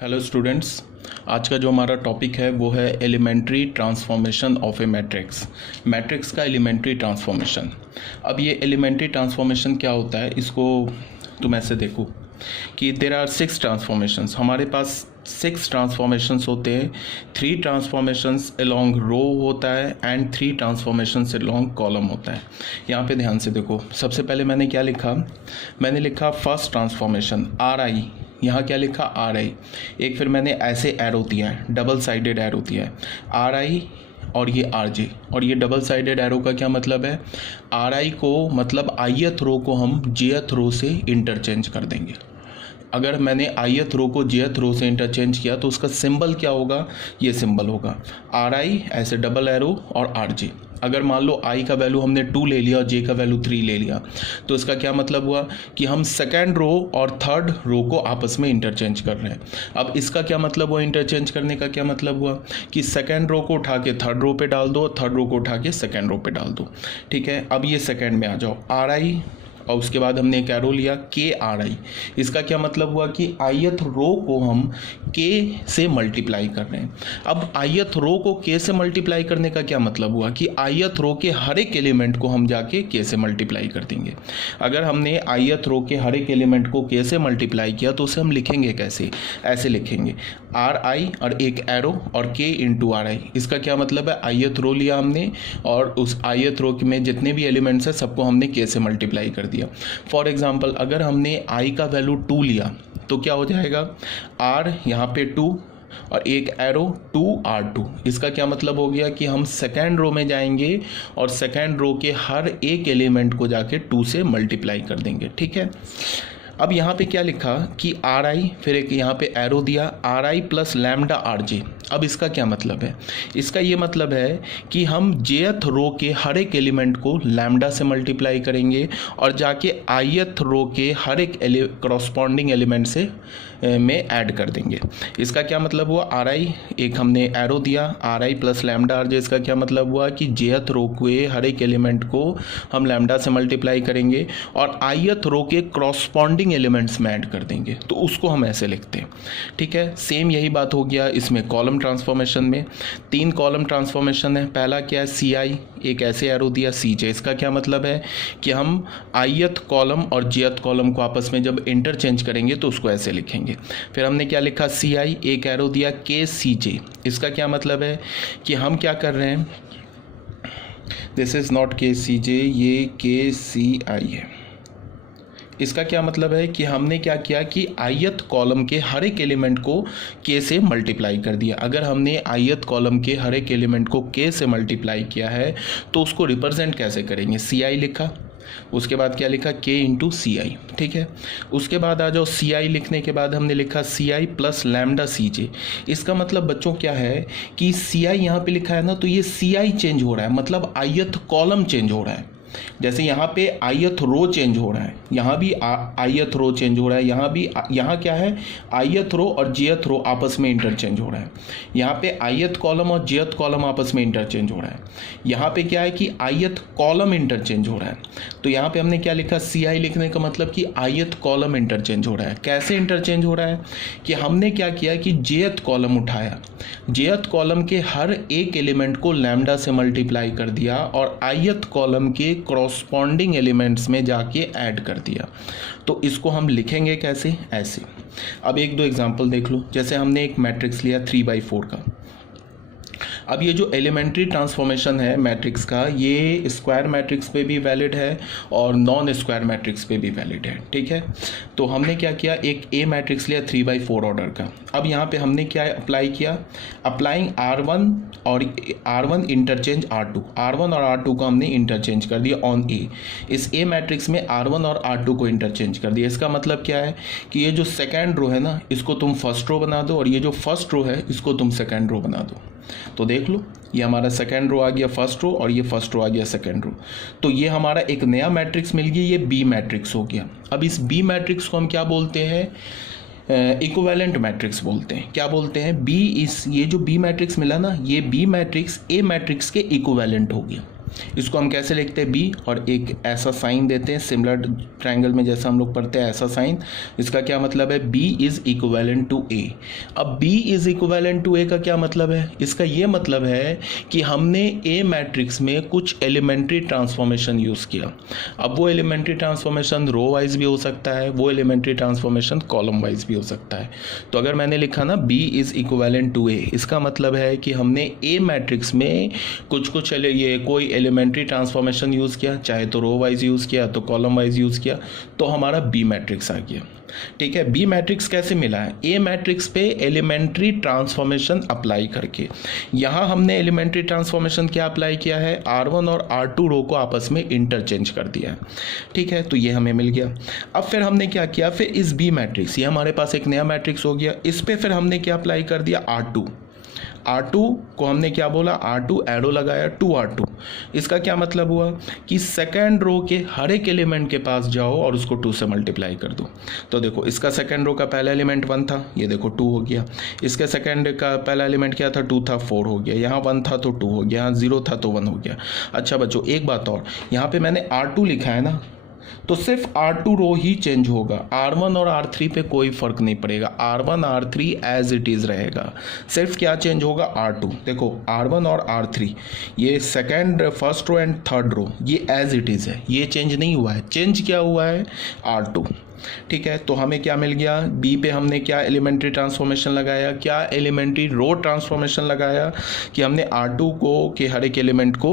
Hello students, आज का जो हमारा टॉपिक है वो है elementary transformation of a matrix. Matrix का एलिमेंट्री ट्रांसफॉर्मेशन। अब ये एलिमेंट्री ट्रांसफॉर्मेशन क्या होता है, इसको तुम ऐसे देखो कि देयर आर 6 ट्रांसफॉर्मेशंस। हमारे पास 6 ट्रांसफॉर्मेशंस होते हैं। 3 ट्रांसफॉर्मेशंस अलोंग रो होता है एंड 3 ट्रांसफॉर्मेशंस अलोंग कॉलम होता है। यहाँ पे ध्यान से देखो, सबसे पहले मैंने क्या लिखा, मैंने लिखा फर्स्ट ट्रांसफॉर्मेशन आर आई। यहाँ क्या लिखा, आर आई। एक फिर मैंने ऐसे एरो दिया है, डबल साइडेड एरो दिया है, आर आई और ये आर जे। और ये डबल साइडेड एरो का क्या मतलब है, आर आई को मतलब आईएथ रो को हम जेथ रो से इंटरचेंज कर देंगे। अगर मैंने आईएथ रो को जेथ रो से इंटरचेंज किया तो उसका सिंबल क्या होगा, ये सिंबल होगा आर आई ऐसे डबल एरो और आर जे। अगर मान लो आई का वैल्यू हमने 2 ले लिया और जे का वैल्यू 3 ले लिया तो इसका क्या मतलब हुआ कि हम सेकेंड रो और थर्ड रो को आपस में इंटरचेंज कर रहे हैं। अब इसका क्या मतलब हुआ, इंटरचेंज करने का क्या मतलब हुआ कि सेकेंड रो को उठा के थर्ड रो पे डाल दो, थर्ड रो को उठा के सेकेंड रो पे डाल दो। ठीक है, अब ये सेकेंड में आ जाओ, आर आई और उसके बाद हमने एक एरो लिया के आर आई। इसका क्या मतलब हुआ कि आईएथ रो को हम के से मल्टीप्लाई कर रहे हैं। अब आईएथ रो को के से मल्टीप्लाई करने का क्या मतलब हुआ कि आईएथ रो के हर एक एलिमेंट को हम जाके के से मल्टीप्लाई कर देंगे। अगर हमने आईएथ रो के हर एक एलिमेंट को के से मल्टीप्लाई किया तो उसे हम लिखेंगे कैसे, ऐसे लिखेंगे आर आई और एक एरो और के इंटू आर आई। इसका क्या मतलब है, आईएथ रो लिया हमने और उस आईएथ रो में जितने भी एलिमेंट्स हैं सबको हमने के से मल्टीप्लाई कर दिया। फॉर एग्जाम्पल अगर हमने आई का वैल्यू 2 लिया तो क्या हो जाएगा, आर यहाँ पे 2 और एक एरो 2R2। इसका क्या मतलब हो गया कि हम सेकेंड रो में जाएंगे और सेकेंड रो के हर एक एलिमेंट को जाके 2 से मल्टीप्लाई कर देंगे। ठीक है, अब यहाँ पे क्या लिखा कि आर आई, फिर एक यहाँ पे एरो दिया are I plus lambda R J. अब इसका क्या मतलब है, इसका ये मतलब है कि हम जेथ रो के हर एक एलिमेंट को लैम्डा से मल्टीप्लाई करेंगे और जाके आईएथ रो के हर एक करॉस्पॉन्डिंग एलिमेंट से में ऐड कर देंगे। इसका क्या मतलब हुआ, आर आई एक हमने एरो दिया are I plus lambda R J. इसका क्या मतलब हुआ कि जेथ रो के हर एक एलिमेंट को हम लैम्डा से मल्टीप्लाई करेंगे और आईएथ रो के करॉस्पॉन्डिंग एलिमेंट्स में ऐड कर देंगे, तो उसको हम ऐसे लिखते हैं। ठीक है, सेम यही बात हो गया इसमें कॉलम ट्रांसफॉर्मेशन में। 3 कॉलम ट्रांसफॉर्मेशन है। पहला क्या है, सी आई, एक ऐसे एरो दिया सी जे। इसका क्या मतलब है कि हम आईएथ कॉलम और जेथ कॉलम को आपस में जब इंटरचेंज करेंगे तो उसको ऐसे लिखेंगे। फिर हमने क्या लिखा, सी आई एक एरो दिया के सी जे। इसका क्या मतलब है कि हम क्या कर रहे हैं, दिस इज नॉट के सी जे, ये के सी आई है। इसका क्या मतलब है कि हमने क्या किया कि आईएथ कॉलम के हर एक एलिमेंट को के से मल्टीप्लाई कर दिया। अगर हमने आईएथ कॉलम के हर एक एलिमेंट को के से मल्टीप्लाई किया है तो उसको रिप्रेजेंट कैसे करेंगे, सी आई लिखा, उसके बाद क्या लिखा, के इंटू सी आई। ठीक है, उसके बाद आ जाओ सी आई लिखने के बाद हमने लिखा सी आई प्लस लैम्डा सी जे। इसका मतलब बच्चों क्या है कि सी आई यहाँ पे लिखा है ना, तो ये सी आई चेंज हो रहा है, मतलब आईएथ कॉलम चेंज हो रहा है। जैसे यहाँ पे आईएथ रो चेंज हो रहा है, यहाँ भी आईएथ रो चेंज हो रहा है, यहाँ भी, यहाँ क्या है, आईएथ रो और जेथ रो आपस में इंटरचेंज हो रहा है। यहाँ पे आईएथ कॉलम और जेथ कॉलम आपस में इंटरचेंज हो रहा है। यहाँ पे क्या है कि आईएथ कॉलम इंटरचेंज हो रहा है। तो यहाँ पे हमने क्या लिखा, सी आई लिखने का मतलब कि आईएथ कॉलम इंटरचेंज हो रहा है। कैसे इंटरचेंज हो रहा है कि हमने क्या किया कि जेथ कॉलम उठाया, जेथ कॉलम के हर एक एलिमेंट को लैम्डा से मल्टीप्लाई कर दिया और आईएथ कॉलम के करॉस्पॉन्डिंग एलिमेंट्स में जाके ऐड कर दिया। तो इसको हम लिखेंगे कैसे, ऐसे। अब 1-2 एग्जांपल देख लो। जैसे हमने एक मैट्रिक्स लिया 3/4 का। अब ये जो एलिमेंट्री ट्रांसफॉर्मेशन है मैट्रिक्स का, ये स्क्वायर मैट्रिक्स पे भी वैलिड है और नॉन स्क्वायर मैट्रिक्स पे भी वैलिड है। ठीक है, तो हमने क्या किया, एक ए मैट्रिक्स लिया 3/4 ऑर्डर का। अब यहाँ पे हमने क्या अप्लाई किया, अप्लाइंग R1 और R1 इंटरचेंज R2, R1 और R2 को हमने इंटरचेंज कर दिया ऑन ए। इस ए मैट्रिक्स में R1 और R2 को इंटरचेंज कर दिया। इसका मतलब क्या है कि ये जो सेकेंड रो है ना, इसको तुम फर्स्ट रो बना दो और ये जो फर्स्ट रो है इसको तुम सेकेंड रो बना दो। तो देख लो, ये हमारा सेकेंड रो आ गया फर्स्ट रो और ये फर्स्ट रो आ गया सेकेंड रो। तो ये हमारा एक नया मैट्रिक्स मिल गया, ये बी मैट्रिक्स हो गया। अब इस बी मैट्रिक्स को हम क्या बोलते हैं, इक्विवेलेंट मैट्रिक्स बोलते हैं। क्या बोलते हैं, बी इस, ये जो बी मैट्रिक्स मिला ना, ये बी मैट्रिक्स ए मैट्रिक्स के इक्विवेलेंट हो गया। इसको हम कैसे लिखते हैं बी, और एक ऐसा साइन देते हैं सिमिलर ट्रायंगल में जैसा हम लोग पढ़ते हैं ऐसा साइन। इसका क्या मतलब है, बी इज इक्विवेलेंट टू ए। अब बी इज इक्विवेलेंट टू ए का क्या मतलब है, इसका ये मतलब है कि हमने ए मैट्रिक्स में कुछ एलिमेंट्री ट्रांसफॉर्मेशन यूज़ किया। अब वो एलिमेंट्री ट्रांसफॉर्मेशन रो वाइज भी हो सकता है, वो एलिमेंट्री ट्रांसफॉर्मेशन कॉलम वाइज भी हो सकता है। तो अगर मैंने लिखा ना बी इज इक्विवेलेंट टू ए, इसका मतलब है कि हमने ए मैट्रिक्स में कुछ ये कोई एलिमेंट्री ट्रांसफॉर्मेशन यूज़ किया, चाहे तो रो वाइज यूज़ किया तो कॉलम वाइज यूज़ किया, तो हमारा बी मैट्रिक्स आ गया। ठीक है, बी मैट्रिक्स कैसे मिला है, ए मैट्रिक्स पे एलिमेंट्री ट्रांसफॉर्मेशन अप्लाई करके। यहाँ हमने एलिमेंट्री ट्रांसफॉर्मेशन क्या अप्लाई किया है, R1 और R2 रो को आपस में इंटरचेंज कर दिया है। ठीक है, तो ये हमें मिल गया। अब फिर हमने क्या किया, फिर इस बी मैट्रिक्स, ये हमारे पास एक नया मैट्रिक्स हो गया, इस पर फिर हमने क्या अप्लाई कर दिया, R2 को हमने क्या बोला, R2 एरो लगाया 2R2। इसका क्या मतलब हुआ कि सेकेंड रो के हर एक एलिमेंट के पास जाओ और उसको 2 से मल्टीप्लाई कर दो। तो देखो इसका सेकेंड रो का पहला एलिमेंट 1 था, ये देखो 2 हो गया। इसके सेकेंड का पहला एलिमेंट क्या था, 2 था, 4 हो गया। यहाँ 1 था तो 2 हो गया, यहाँ 0 था तो 1 हो गया। अच्छा बच्चों एक बात और, यहाँ पे मैंने R2 लिखा है ना, तो सिर्फ R2 रो ही चेंज होगा, R1 और R3 पे कोई फर्क नहीं पड़ेगा। R1 R3 as it is रहेगा, सिर्फ क्या चेंज होगा, R2। देखो R1 और R3 ये second first row and third row ये एज इट इज़ है, ये चेंज नहीं हुआ है। चेंज क्या हुआ है, R2। ठीक है, तो हमें क्या मिल गया, बी पे हमने क्या एलिमेंट्री ट्रांसफॉर्मेशन लगाया, क्या एलिमेंट्री रो ट्रांसफॉर्मेशन लगाया कि हमने R2 को के हर एक एलिमेंट को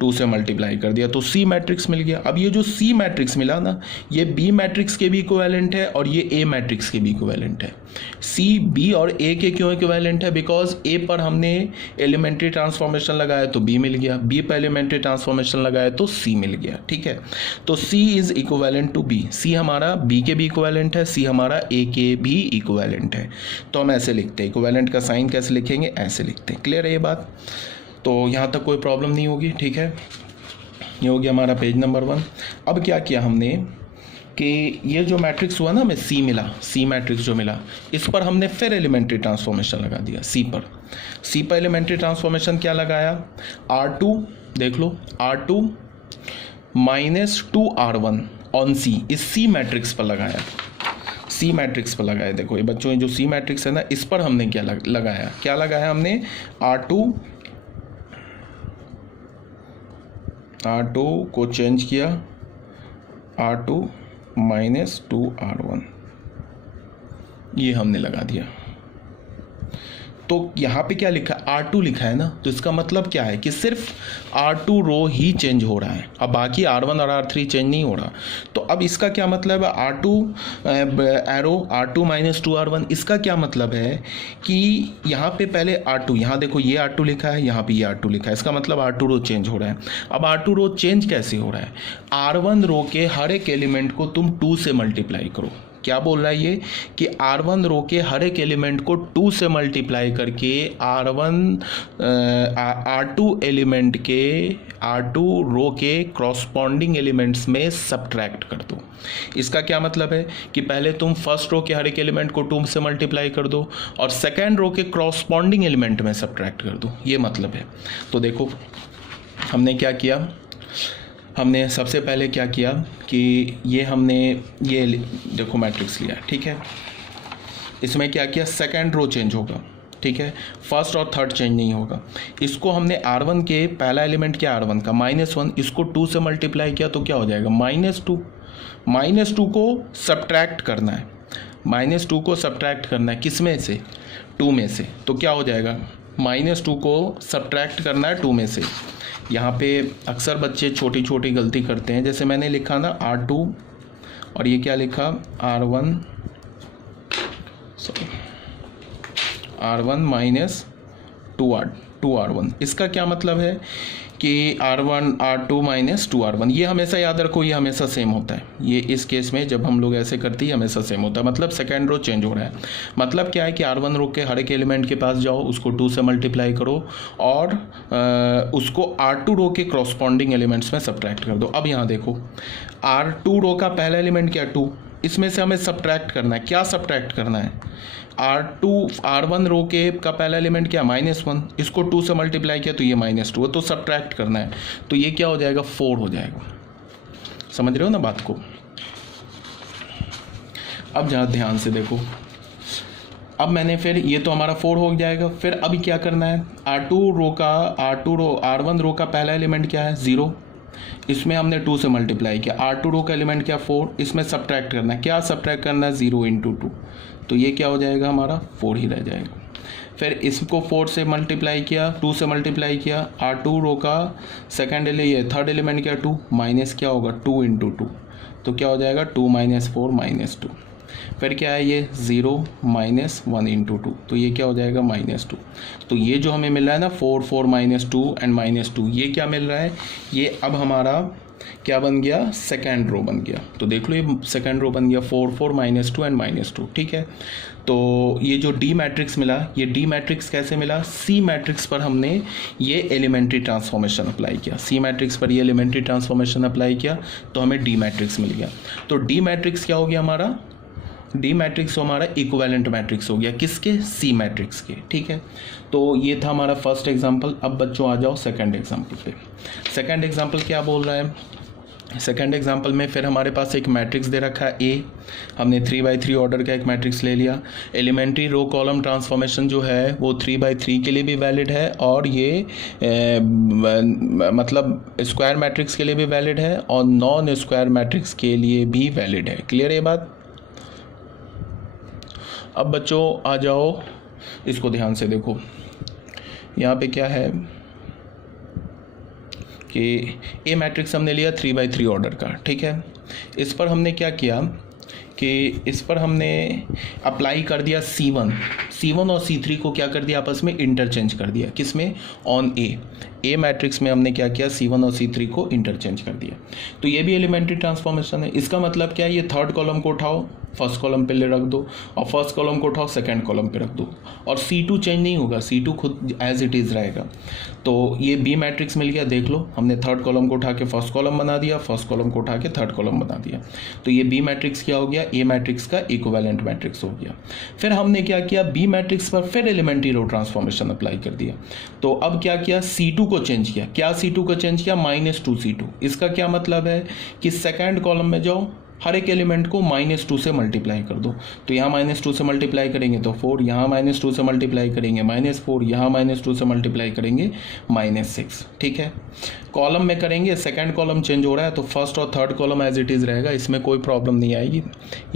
2 से मल्टीप्लाई कर दिया, तो सी मैट्रिक्स मिल गया। अब ये जो सी मैट्रिक्स मिला ना, ये बी मैट्रिक्स के भी इक्विवेलेंट है और ये ए मैट्रिक्स के भी इक्विवेलेंट है। सी बी और ए के क्यों इक्विवेलेंट है, बिकॉज ए पर हमने एलिमेंट्री ट्रांसफॉर्मेशन लगाया तो बी मिल गया, बी पर एलिमेंट्री ट्रांसफॉर्मेशन लगाया तो सी मिल गया। ठीक है, तो सी इज इक्विवेलेंट टू बी, सी हमारा बी के भी इक्विवेलेंट है, सी हमारा ए के भी इक्विवेलेंट है। तो हम ऐसे लिखते हैं, इक्विवेलेंट का साइन कैसे लिखेंगे, ऐसे लिखते हैं। क्लियर है ये बात, तो यहाँ तक कोई प्रॉब्लम नहीं होगी। ठीक है, ये हो गया हमारा पेज नंबर 1। अब क्या किया हमने कि ये जो मैट्रिक्स हुआ ना हमें सी मिला, सी मैट्रिक्स जो मिला, इस पर हमने फिर एलिमेंट्री ट्रांसफॉर्मेशन लगा दिया। सी पर एलिमेंट्री ट्रांसफॉर्मेशन क्या लगाया, R2 देख लो, R2 माइनस 2R1 ऑन सी, इस सी मैट्रिक्स पर लगाया, सी मैट्रिक्स पर लगाया। देखो ये बच्चों, ये जो सी मैट्रिक्स है ना, इस पर हमने क्या लगाया, क्या लगाया हमने, R2 को चेंज किया, R2 माइनस 2R1 ये हमने लगा दिया। तो यहाँ पे क्या लिखा है, R2 लिखा है ना, तो इसका मतलब क्या है कि सिर्फ R2 रो ही चेंज हो रहा है, अब बाकी R1 और R3 चेंज नहीं हो रहा। तो अब इसका क्या मतलब है, R2 arrow R2 minus 2R1, इसका क्या मतलब है कि यहाँ पे पहले R2, यहाँ देखो ये R2 लिखा है, यहाँ पे ये R2 लिखा है, इसका मतलब R2 रो चेंज हो रहा है। अब R2 रो चेंज कैसे हो रहा है, R1 रो के हर एक एलिमेंट को तुम 2 से मल्टीप्लाई करो। क्या बोल रहा है ये कि R1 रो के हर एक एलिमेंट को 2 से मल्टीप्लाई करके R2 एलिमेंट के R2 रो के क्रॉसपॉन्डिंग एलिमेंट्स में सब्ट्रैक्ट कर दो। इसका क्या मतलब है कि पहले तुम फर्स्ट रो के हर एक एलिमेंट को 2 से मल्टीप्लाई कर दो और सेकेंड रो के क्रॉसपॉन्डिंग एलिमेंट में सब्ट्रैक्ट कर दो, ये मतलब है। तो देखो हमने क्या किया, हमने सबसे पहले क्या किया कि ये हमने ये देखो मैट्रिक्स लिया, ठीक है, इसमें क्या किया, सेकंड रो चेंज होगा, ठीक है, फर्स्ट और थर्ड चेंज नहीं होगा। इसको हमने R1 के पहला एलिमेंट क्या R1 का -1, इसको 2 से मल्टीप्लाई किया तो क्या हो जाएगा -2। -2 को सब्ट्रैक्ट करना है, -2 को सब्ट्रैक्ट करना है किस में से, 2 में से, तो क्या हो जाएगा, -2 को सब्ट्रैक्ट करना है 2 में से। यहाँ पे अक्सर बच्चे छोटी छोटी गलती करते हैं, जैसे मैंने लिखा ना R2 और ये क्या लिखा R1 माइनस 2R1, इसका क्या मतलब है कि R2 माइनस 2R1, ये हमेशा याद रखो, ये हमेशा सेम होता है। ये इस केस में जब हम लोग ऐसे करते हैं हमेशा सेम होता है, मतलब सेकेंड रो चेंज हो रहा है। मतलब क्या है कि R1 रो के हर एक एलिमेंट के पास जाओ, उसको 2 से मल्टीप्लाई करो और उसको R2 रो के क्रॉसपॉन्डिंग एलिमेंट्स में सब्ट्रैक्ट कर दो। अब यहाँ देखो R2 रो का पहला एलिमेंट क्या 2, इसमें से हमें सब्ट्रैक्ट करना है। क्या सब्ट्रैक्ट करना है? R1 रो के का पहला एलिमेंट क्या? -1, इसको 2 से मल्टीप्लाई किया तो ये -2 है, तो सब्ट्रैक्ट करना है। तो ये क्या हो जाएगा? 4 हो जाएगा। समझ रहे हो ना बात को? अब जहाँ ध्यान से देखो, अब मैंने फिर ये तो हमारा 4 हो जाएगा। फिर अभी क्या करना है? R1 रो का पहला एलिमेंट क्या है? 0, इसमें हमने 2 से मल्टीप्लाई किया। R2 रो का एलिमेंट क्या? 4, इसमें सब्ट्रैक्ट करना है। क्या सब्ट्रैक्ट करना है? 0 × 2, तो ये क्या हो जाएगा? हमारा 4 ही रह जाएगा। फिर इसको 4 से मल्टीप्लाई किया, 2 से मल्टीप्लाई किया। R2 रो का ये थर्ड एलिमेंट क्या? 2, माइनस क्या होगा? 2 × 2, तो क्या हो जाएगा? 2 - 4 -2। फिर क्या है ये? 0 - 1 × 2, तो ये क्या हो जाएगा? -2। तो ये जो हमें मिल रहा है ना 4 4 -2 एंड -2, ये क्या मिल रहा है? ये अब हमारा क्या बन गया? सेकेंड रो बन गया। तो देख लो ये सेकेंड रो बन गया 4 4 -2 एंड -2। ठीक है, तो ये जो डी मैट्रिक्स मिला, ये डी मैट्रिक्स कैसे मिला? सी मैट्रिक्स पर हमने ये एलिमेंट्री ट्रांसफॉर्मेशन अप्लाई किया। सी मैट्रिक्स पर ये एलिमेंट्री ट्रांसफॉर्मेशन अप्लाई किया तो हमें डी मैट्रिक्स मिल गया। तो डी मैट्रिक्स क्या हो गया हमारा? डी मैट्रिक्स हमारा इक्विवेलेंट मैट्रिक्स हो गया। किसके? सी मैट्रिक्स के। ठीक है, तो ये था हमारा फर्स्ट एग्जांपल। अब बच्चों आ जाओ सेकंड एग्जांपल पे। सेकंड एग्जांपल क्या बोल रहा है? सेकंड एग्जांपल में फिर हमारे पास एक मैट्रिक्स दे रखा है ए, हमने 3/3 ऑर्डर का एक मैट्रिक्स ले लिया। एलिमेंट्री रो कॉलम ट्रांसफॉर्मेशन जो है वो 3/3 के लिए भी वैलिड है और ये मतलब स्क्वायर मैट्रिक्स के लिए भी वैलिड है और नॉन स्क्वायर मैट्रिक्स के लिए भी वैलिड है। क्लियर है ये बात? अब बच्चों आ जाओ, इसको ध्यान से देखो। यहाँ पे क्या है कि ए मैट्रिक्स हमने लिया 3/3 ऑर्डर का। ठीक है, इस पर हमने क्या किया कि इस पर हमने अप्लाई कर दिया C1 और C3 को क्या कर दिया? आपस में इंटरचेंज कर दिया। किस में? ऑन ए मैट्रिक्स में हमने क्या किया? C1 और C3 को इंटरचेंज कर दिया। तो ये भी एलिमेंट्री ट्रांसफॉर्मेशन है। इसका मतलब क्या है? ये थर्ड कॉलम को उठाओ, फर्स्ट कॉलम पे ले रख दो, और फर्स्ट कॉलम को उठाओ, सेकंड कॉलम पे रख दो, और C2 चेंज नहीं होगा, C2 खुद एज इट इज़ रहेगा। तो ये बी मैट्रिक्स मिल गया। देख लो, हमने थर्ड कॉलम को उठा के फर्स्ट कॉलम बना दिया, फर्स्ट कॉलम को उठा के थर्ड कॉलम बना दिया। तो ये बी मैट्रिक्स क्या हो गया? ए मैट्रिक्स का इक्विवेलेंट मैट्रिक्स हो गया। फिर हमने क्या किया? बी मैट्रिक्स पर फिर एलिमेंट्री रो ट्रांसफॉर्मेशन अप्लाई कर दिया। तो अब क्या किया? C2 को चेंज किया। क्या C2 को चेंज किया? -2 C2। इसका क्या मतलब है कि सेकेंड कॉलम में जाओ, हर एक एलिमेंट को -2 से मल्टीप्लाई कर दो। तो यहाँ -2 से मल्टीप्लाई करेंगे तो 4, यहाँ -2 से मल्टीप्लाई करेंगे -4, यहाँ -2 से मल्टीप्लाई करेंगे -6। ठीक है, कॉलम में करेंगे, सेकंड कॉलम चेंज हो रहा है तो फर्स्ट और third column as it is रहेगा, इसमें कोई प्रॉब्लम नहीं आएगी।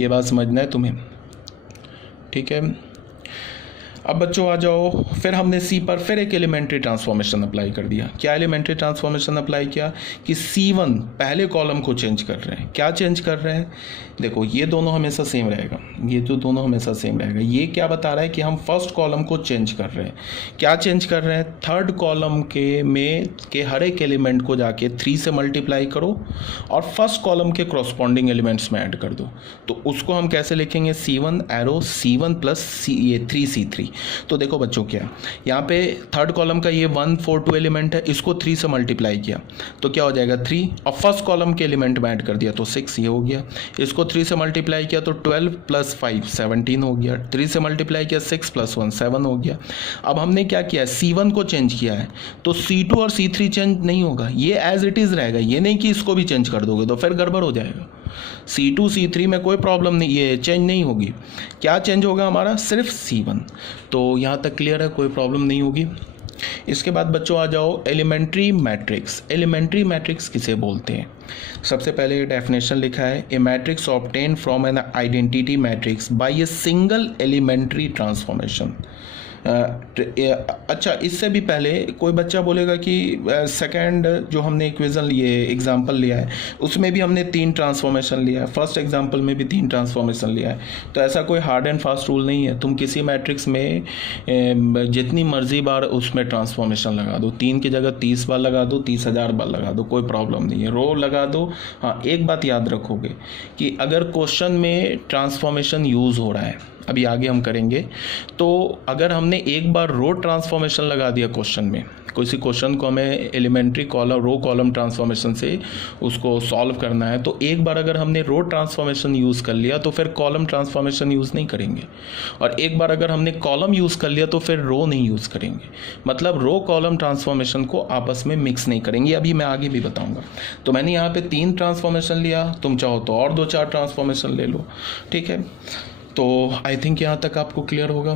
ये बात समझना है तुम्हें। ठीक है, अब बच्चों आ जाओ, फिर हमने सी पर फिर एक एलिमेंट्री ट्रांसफॉर्मेशन अप्लाई कर दिया। क्या एलिमेंट्री ट्रांसफॉर्मेशन अप्लाई किया कि C1 पहले कॉलम को चेंज कर रहे हैं। क्या चेंज कर रहे हैं? देखो, ये दोनों हमेशा सेम रहेगा, ये तो दोनों हमेशा सेम रहेगा। ये क्या बता रहा है कि हम फर्स्ट कॉलम को चेंज कर रहे हैं। क्या चेंज कर रहे हैं? थर्ड कॉलम के हर एक एलिमेंट को जाके 3 से मल्टीप्लाई करो और फर्स्ट कॉलम के करस्पॉन्डिंग एलिमेंट्स में ऐड कर दो। तो उसको हम कैसे लिखेंगे? C1 arrow C1 plus 3C3। तो देखो बच्चों, क्या यहाँ पे थर्ड कॉलम का ये 1 4 2 एलिमेंट है, इसको 3 से मल्टीप्लाई किया तो क्या हो जाएगा? 3, और फर्स्ट कॉलम के एलिमेंट में ऐड कर दिया तो 6, ये हो गया। इसको 3 से मल्टीप्लाई किया तो 12 + 5 17 हो गया। 3 से मल्टीप्लाई किया 6 + 1 7 हो गया। अब हमने क्या किया? C1 को चेंज किया है तो C2 और C3 चेंज नहीं होगा, ये एज इट इज़ रहेगा। ये नहीं कि इसको भी चेंज कर दोगे तो फिर गड़बड़ हो जाएगा। C2 C3 में कोई प्रॉब्लम नहीं, ये चेंज नहीं होगी। क्या चेंज होगा हमारा? सिर्फ C1। तो यहाँ तक क्लियर है, कोई प्रॉब्लम नहीं होगी। इसके बाद बच्चों आ जाओ एलिमेंट्री मैट्रिक्स। एलिमेंट्री मैट्रिक्स किसे बोलते हैं? सबसे पहले ये डेफिनेशन लिखा है, a matrix obtain from an identity matrix by a single elementary transformation. अच्छा, इससे भी पहले कोई बच्चा बोलेगा कि सेकंड जो हमने इक्वेशन लिए, एग्जांपल लिया है, उसमें भी हमने 3 ट्रांसफॉर्मेशन लिया है, फर्स्ट एग्जांपल में भी 3 ट्रांसफॉर्मेशन लिया है। तो ऐसा कोई हार्ड एंड फास्ट रूल नहीं है। तुम किसी मैट्रिक्स में जितनी मर्जी बार उसमें ट्रांसफॉर्मेशन लगा दो, 3 की जगह 30 बार लगा दो, 30,000 बार लगा दो, कोई प्रॉब्लम नहीं है। रो लगा दो। हाँ, एक बात याद रखोगे कि अगर क्वेश्चन में ट्रांसफॉर्मेशन यूज़ हो रहा है अभी आगे हम करेंगे। तो अगर हमने एक बार रो ट्रांसफॉर्मेशन लगा दिया क्वेश्चन में, किसी क्वेश्चन को हमें elementary column row column transformation से उसको सॉल्व करना है, तो एक बार अगर हमने रो ट्रांसफॉर्मेशन यूज़ कर लिया तो फिर कॉलम ट्रांसफॉर्मेशन यूज़ नहीं करेंगे, और एक बार अगर हमने कॉलम यूज़ कर लिया तो फिर रो नहीं यूज़ करेंगे। मतलब रो कॉलम ट्रांसफॉर्मेशन को आपस में मिक्स नहीं करेंगे, अभी मैं आगे भी बताऊंगा। तो मैंने यहाँ पे 3 ट्रांसफॉर्मेशन लिया, तुम चाहो तो और 2-4 ट्रांसफॉर्मेशन ले लो, ठीक है। तो आई थिंक यहाँ तक आपको क्लियर होगा।